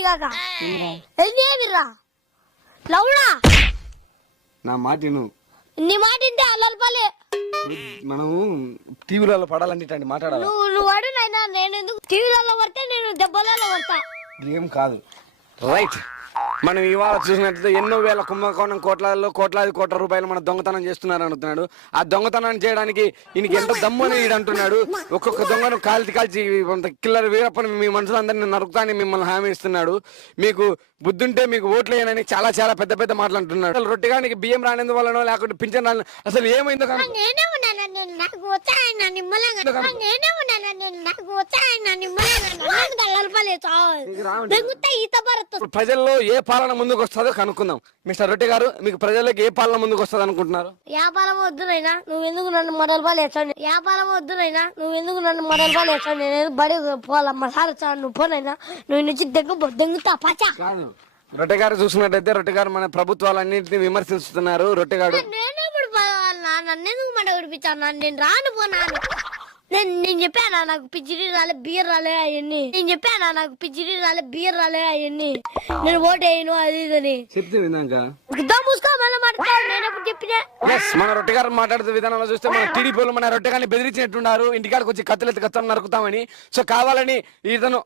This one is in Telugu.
ఏది కాక ఎల్లిరా లౌడా నా మాట నువ్వు నీ మాట వింటే అల్లల్పాలే మనము టీవీలలో పడాలంటే మాట్లాడాలి. నువ్వు అడు నైనా నేను ఎందుకు టీవీలలో పడితే నేను దెబ్బలలో పడతా ఏం కాదు రైట్. మనం ఇవాళ చూసినట్లయితే ఎన్నో వేల కుంభకోణం కోట్లాది కోట్ల రూపాయలు మన దొంగతనం చేస్తున్నారు అంటున్నాడు. ఆ దొంగతనం చేయడానికి ఈయనకి ఎంత దమ్ము అని ఈడు అంటున్నాడు. ఒక్కొక్క దొంగను కాల్చి కిల్లర్ వీరప్పని మీ మనుషులందరినీ నరుకుతాని మిమ్మల్ని హామీ ఇస్తున్నాడు. మీకు బుద్ధుంటే మీకు ఓట్లు వేయనని చాలా చాలా పెద్ద పెద్ద మాటలు అంటున్నాడు. అసలు రొట్టెగానికి బియ్యం రానిందు వల్లనో లేకుంటే పింఛన్ రాని అసలు ఏమైందో ప్రజల్లో ఏ పాలన ముందుకు వస్తుందో కనుక్కుందాం. మిస్టర్ రొట్టె గారు, మీకు ప్రజల్లోకి ఏ పాలన ముందుకు వస్తుంది అనుకుంటున్నారు? వ్యాపారం వద్దునైనా నువ్వు ఎందుకు నన్ను మొదలు పాలు వేస్తాను. వ్యాపారం వద్దునైనా నువ్వు ఎందుకు నన్ను మొదలు పాలు వేస్తాను. నేను బడి పోవాలమ్మా సార్ నువ్వు పోనైనా నువ్వు నుంచి దెంగుతా పచ్చా. రొట్టె గారు చూసినట్టయితే రొట్టె గారు మన ప్రభుత్వాలన్నింటినీ విమర్శిస్తున్నారు. రొట్టె గారు నేనెప్పుడు నన్ను ఎందుకు మాట విడిపించాను. నేను రాను పోనాను. నేను చెప్పానా నాకు పిచ్చిడి రాలే బియ్యం రాలే అవన్నీ. నేను చెప్పానా నాకు పిచ్చిడి రాలే బియ్యం రాలే అవన్నీ. నేను ఓటు వేయను అది ఇదని చెప్తే విన్నాక మూసుకో మళ్ళీ మాట్లాడతాను. నేను ఎప్పుడు చెప్పినా మన రొట్టె గారు మాట్లాడుతూ విధానంలో చూస్తే మన టీడీపీలు మన రొట్టె గారిని బెదిరించినట్టున్నారు. ఇంటికాడికి వచ్చి కత్తులెత్తి కత్తులు నరుకుతామని. సో కావాలని ఇతను